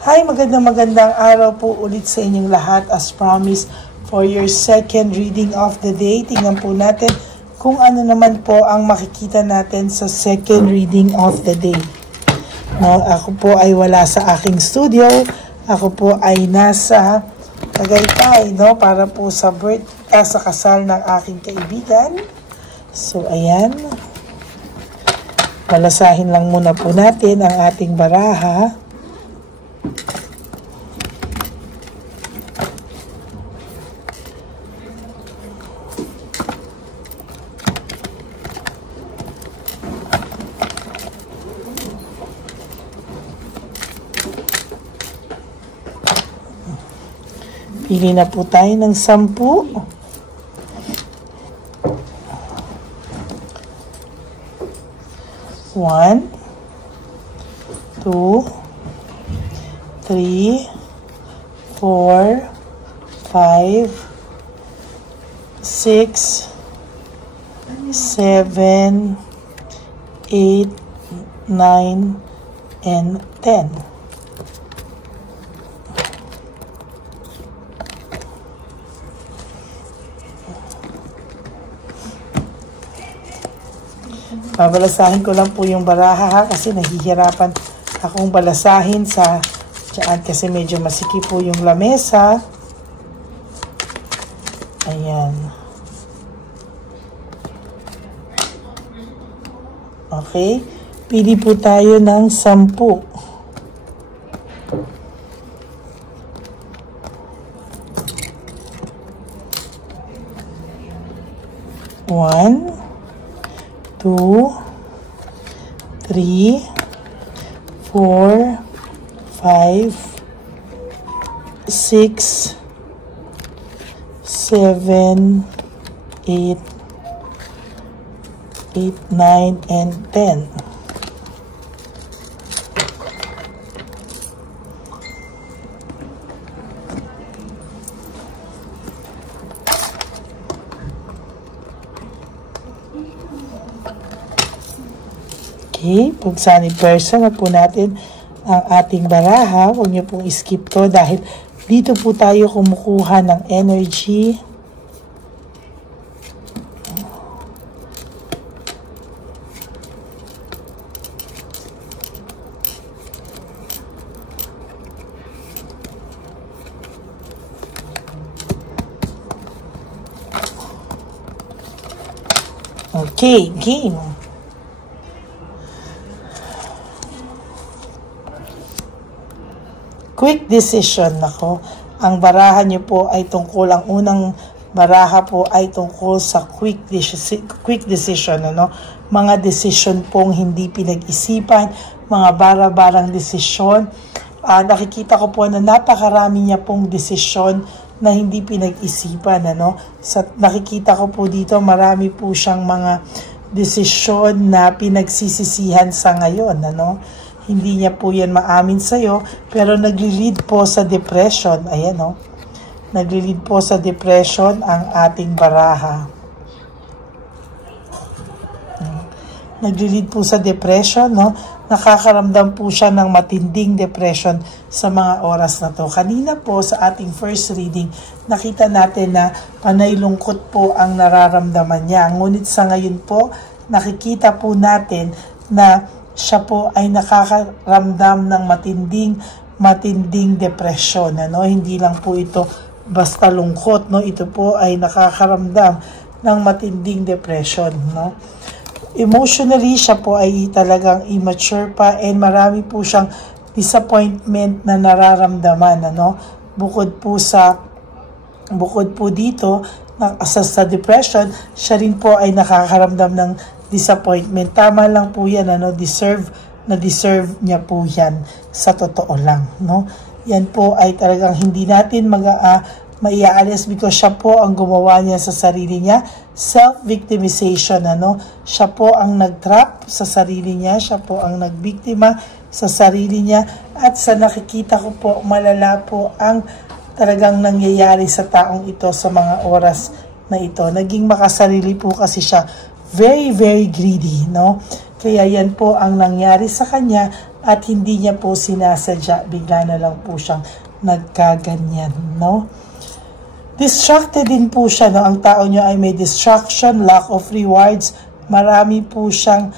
Hi, magandang araw po ulit sa inyong lahat as promised for your second reading of the day. Tingnan po natin kung ano naman po ang makikita natin sa second reading of the day. No, ako po ay wala sa aking studio. Ako po ay nasa Tagaytay, no, para po sa sa kasal ng aking kaibigan. So, ayan. Balasahin lang muna po natin ang ating baraha. Pili na po tayo ng 10. 1, 2, 3, 4, 5, 6, 7, 8, 9, and 10. Babalasahin ko lang po yung baraha kasi nahihirapan akong balasahin sa dyan kasi medyo masikip po yung lamesa. Ayan. Okay. Pili po tayo ng 10. 1, 2, 3, 4, 5, 6, 7, 8, 9, and 10. Okay, pag sunny person na po natin ang ating baraha. Huwag niyo pong skip to dahil dito po tayo kumukuha ng energy. Okay, game. Quick decision. Nako, ang baraha niyo po ay tungkol, ang unang baraha po ay tungkol sa quick decision, ano? Mga decision pong hindi pinag-isipan, mga bara-barang desisyon. Nakikita ko po na napakarami niya pong desisyon na hindi pinag-isipan, ano? Nakikita ko po dito marami po siyang mga desisyon na pinagsisisihan sa ngayon, ano? Hindi niya po yan maamin sa'yo, pero nagli-lead po sa depression. Ayan, no? Nagli-lead po sa depression ang ating baraha. Nagli-lead po sa depression, no? Nakakaramdam po siya ng matinding depression sa mga oras na to. Kanina po sa ating first reading, nakita natin na panay lungkot po ang nararamdaman niya. Ngunit sa ngayon po, nakikita po natin na siya po ay nakakaramdam ng matinding depression, ano? Hindi lang po ito basta lungkot, no? Ito po ay nakakaramdam ng matinding depression, no? Emotionally, siya po ay talagang immature pa and marami po siyang disappointment na nararamdaman, ano? Bukod po dito sa depression, siya rin po ay nakakaramdam ng disappointment. Tama lang po yan, ano? Deserve niya po yan sa totoo lang, no? Yan po ay talagang hindi natin maiaalis because siya po ang gumawa niya sa sarili niya. Self-victimization, ano? Siya po ang nag-trap sa sarili niya, siya po ang nagbiktima sa sarili niya, at sa nakikita ko po, malala po ang talagang nangyayari sa taong ito sa mga oras na ito. Naging makasarili po kasi siya. Very, very greedy, no? Kaya yan po ang nangyari sa kanya at hindi niya po sinasadya, bigla na lang po siyang nagkaganyan, no? Distracted din po siya, no? Ang tao niyo ay may distraction, lack of rewards, marami po siyang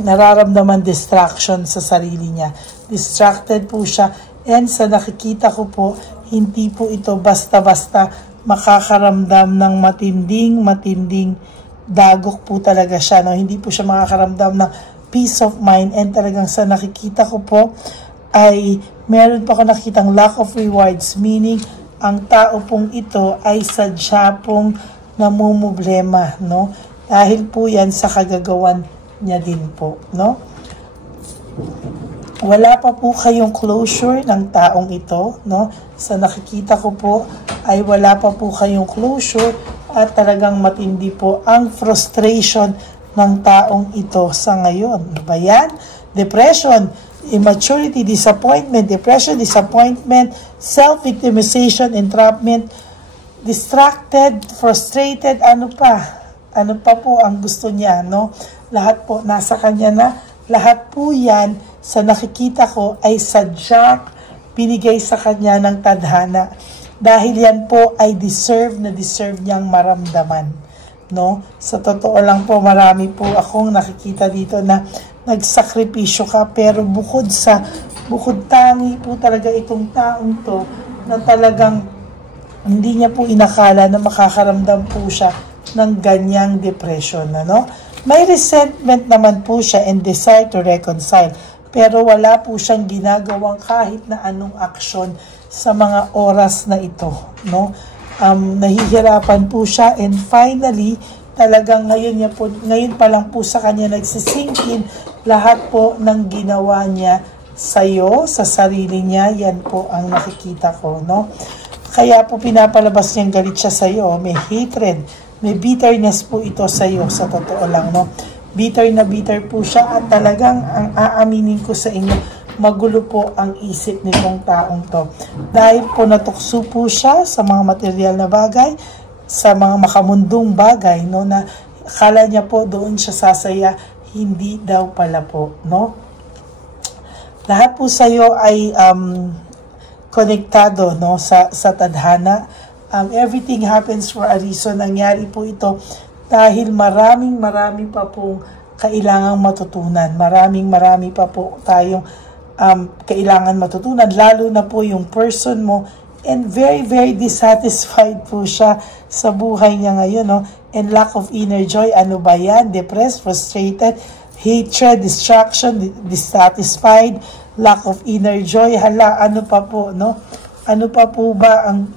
nararamdaman distraction sa sarili niya. Distracted po siya, and sa nakikita ko po, hindi po ito basta-basta makakaramdam ng matinding dagok po talaga siya, no? Hindi po siya makakaramdam ng peace of mind, and talagang sa nakikita ko po ay meron pa ako nakitang lack of rewards, meaning ang tao pong ito ay sadya pong namumblema, no? Dahil po yan sa kagagawan niya din po, no? Wala pa po kayong closure ng taong ito, no? Sa nakikita ko po ay wala pa po kayong closure, at talagang matindi po ang frustration ng taong ito sa ngayon. Ano ba yan? Depression, immaturity, disappointment, depression, disappointment, self-victimization, entrapment, distracted, frustrated, ano pa? Ano pa po ang gusto niya, no? Lahat po nasa kanya na. Lahat po yan sa nakikita ko ay sadyang binigay sa kanya ng tadhana. Dahil yan po ay deserve niyang maramdaman, no? Sa totoo lang po, marami po akong nakikita dito na nagsakripisyo ka, pero bukod tangi po talaga itong taong to na talagang hindi niya po inakala na makakaramdam po siya ng ganyang depression, no? May resentment naman po siya and desire to reconcile, pero wala po siyang ginagawang kahit na anong aksyon sa mga oras na ito, no? Nahihirapan po siya, and finally talagang ngayon pa lang po sa kanya nagsisinkin lahat po ng ginawa niya sa iyo, sa sarili niya. Yan po ang nakikita ko, no? Kaya po pinapalabas niyang galit siya sa iyo, may hatred, may bitterness po ito sa iyo, sa totoo lang, no? Bitter na bitter po siya, at talagang ang aaminin ko sa inyo, magulo po ang isip nitong taong to. Dahil po natukso po siya sa mga material na bagay, sa mga makamundong bagay, no, na akala niya po doon siya sasaya, hindi daw pala po, no? Lahat po sa iyo ay konektado, no, sa tadhana. Everything happens for a reason. Nangyari po ito dahil marami pa pong kailangang matutunan. Marami pa po tayong kailangan matutunan, lalo na po yung person mo, and very dissatisfied po siya sa buhay niya ngayon, no? And lack of inner joy, ano ba yan? Depressed, frustrated, hatred, distraction, dissatisfied, lack of inner joy. Hala, ano pa po, no? Ano pa po ba ang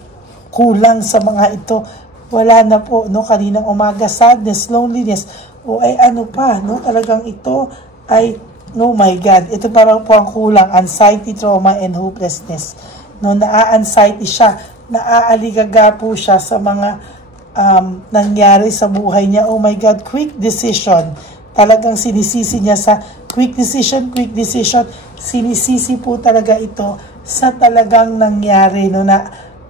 kulang sa mga ito? Wala na po, no? Kaninang umaga, sadness, loneliness, o ay ano pa, no? Talagang ito ay, oh my God, ito parang po ang kulang, anxiety, trauma, and hopelessness. No, naa-anxiety siya, naaaligaga po siya sa mga nangyari sa buhay niya. Oh my God, quick decision. Talagang sinisisi niya sa quick decision. Sinisisi po talaga ito sa talagang nangyari, no, na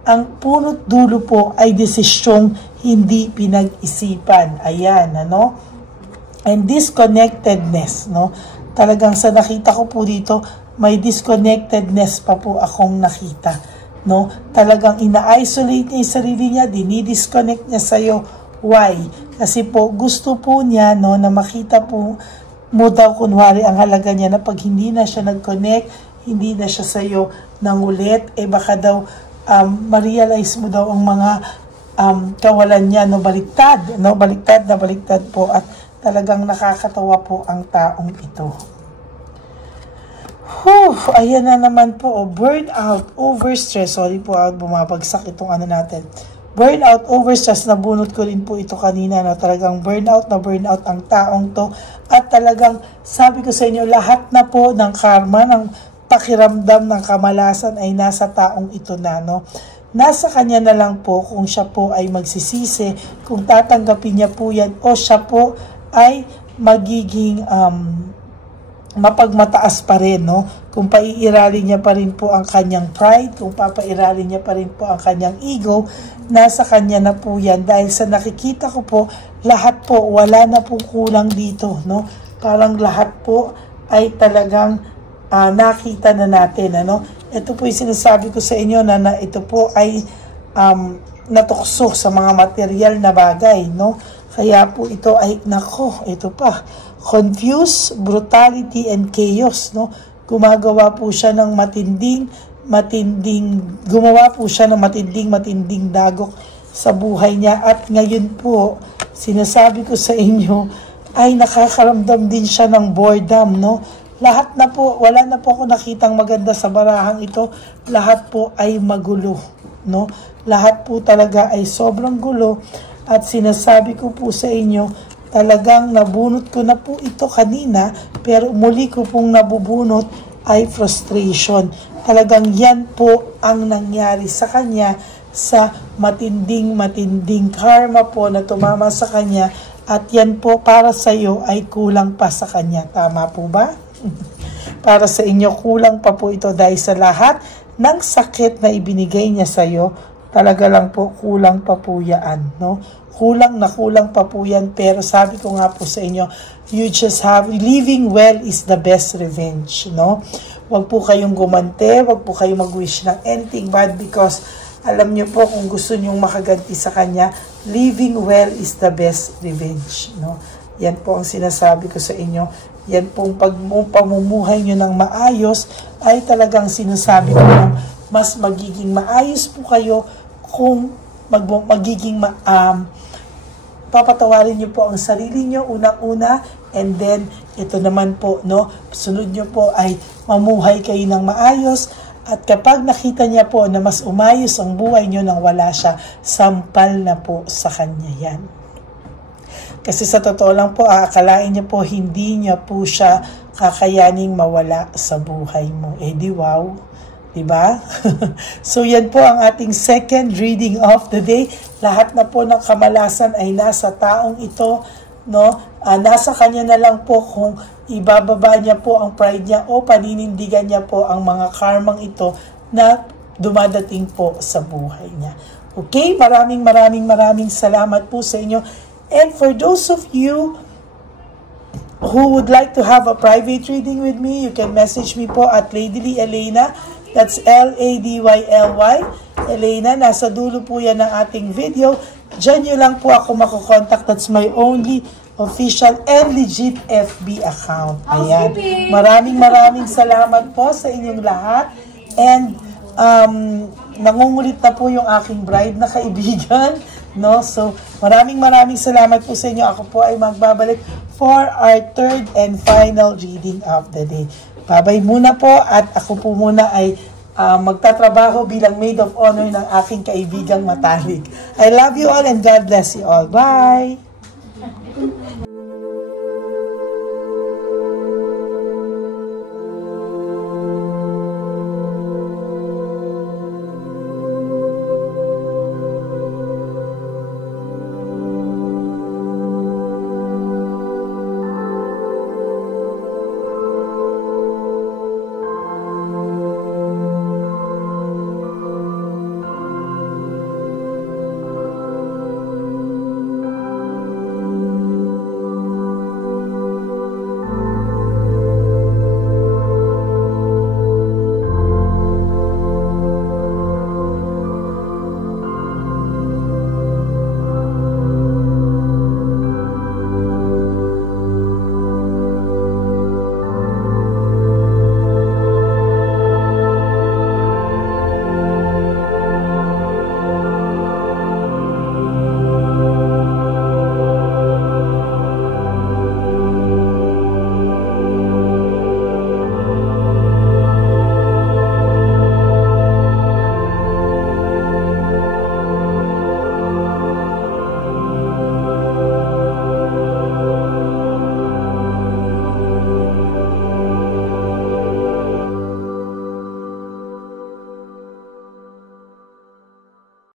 ang punot dulo po ay desisyong hindi pinag-isipan. Ayan, ano? And disconnectedness, no? Talagang sa nakita ko po dito, may disconnectedness pa po akong nakita, no? Talagang ina-isolate niya yung sarili niya, dinidisconnect niya sa'yo. Why? Kasi po, gusto po niya, no, na makita po mo daw kunwari ang halaga niya, na pag hindi na siya nag-connect, hindi na siya sa'yo nangulit, baka daw ma-realize mo daw ang mga kawalan niya, no? Baliktad, no? Baliktad po, at talagang nakakatawa po ang taong ito. Ayan na naman po, burnout, overstress. Sorry po, bumabagsak itong ano natin. Burnout, overstress, nabunot ko rin po ito kanina, no? Talagang burnout ang taong to. At talagang, sabi ko sa inyo, lahat na po ng karma, ng pakiramdam ng kamalasan ay nasa taong ito na, no? Nasa kanya na lang po kung siya po ay magsisisi, kung tatanggapin niya po yan, o siya po ay magiging mapagmataas pa rin, no? Kung paiiralin niya pa rin po ang kanyang pride, kung papairalin niya pa rin po ang kanyang ego, nasa kanya na po yan. Dahil sa nakikita ko po, lahat po, wala na po kulang dito, no? Parang lahat po ay talagang nakita na natin. Ito po yung sinasabi ko sa inyo na ito po ay natukso sa mga material na bagay. Kaya po ito ay, ito pa, confuse, brutality, and chaos. Gumagawa po siya ng matinding dagok sa buhay niya. At ngayon po, sinasabi ko sa inyo, ay nakakaramdam din siya ng boredom, Lahat na po, wala na po ako nakitang maganda sa barahang ito. Lahat po ay magulo, Lahat po talaga ay sobrang gulo. At sinasabi ko po sa inyo, talagang nabunot ko na po ito kanina, pero muli ko pong nabubunot ay frustration. Talagang yan po ang nangyari sa kanya, sa matinding karma po na tumama sa kanya, at yan po para sa iyo ay kulang pa sa kanya. Tama po ba? Para sa inyo, kulang pa po ito dahil sa lahat ng sakit na ibinigay niya sa iyo, talaga lang po kulang pa po yan, Kulang pa po yan, pero sabi ko nga po sa inyo, you just have, living well is the best revenge, Huwag po kayong gumante, huwag po kayong mag-wish ng anything bad, because alam niyo po kung gusto niyong makaganti sa kanya, living well is the best revenge, Yan po ang sinasabi ko sa inyo. Yan pong pamumuhay nyo ng maayos ay talagang sinasabi ko na mas magiging maayos po kayo kung papatawarin nyo po ang sarili nyo unang-una, and then ito naman po, sunod nyo po ay mamuhay kayo ng maayos. At kapag nakita niya po na mas umayos ang buhay nyo nang wala siya, sampal na po sa kanya yan. Kasi sa totoo lang po, aakalain niya po hindi niya po siya kakayaning mawala sa buhay mo. Di wow, diba? So yan po ang ating second reading of the day. Lahat na po ng kamalasan ay nasa taong ito, nasa kanya na lang po kung ibababa niya po ang pride niya o paninindigan niya po ang mga karmang ito na dumadating po sa buhay niya. Okay, maraming salamat po sa inyo. And for those of you who would like to have a private reading with me, you can message me po at Ladyly Elena. That's Ladyly Elena. Nasa dulo po yan ng ating video. Diyan nyo lang po ako makukontak. That's my only official and legit FB account. Ayan. Maraming salamat po sa inyong lahat. And nangungulit na po yung aking bride na kaibigan. So, maraming salamat po sa inyo. Ako po ay magbabalik for our third and final reading of the day. Babay muna po, at ako po muna ay magtatrabaho bilang maid of honor ng aking kaibigang matalik. I love you all and God bless you all. Bye!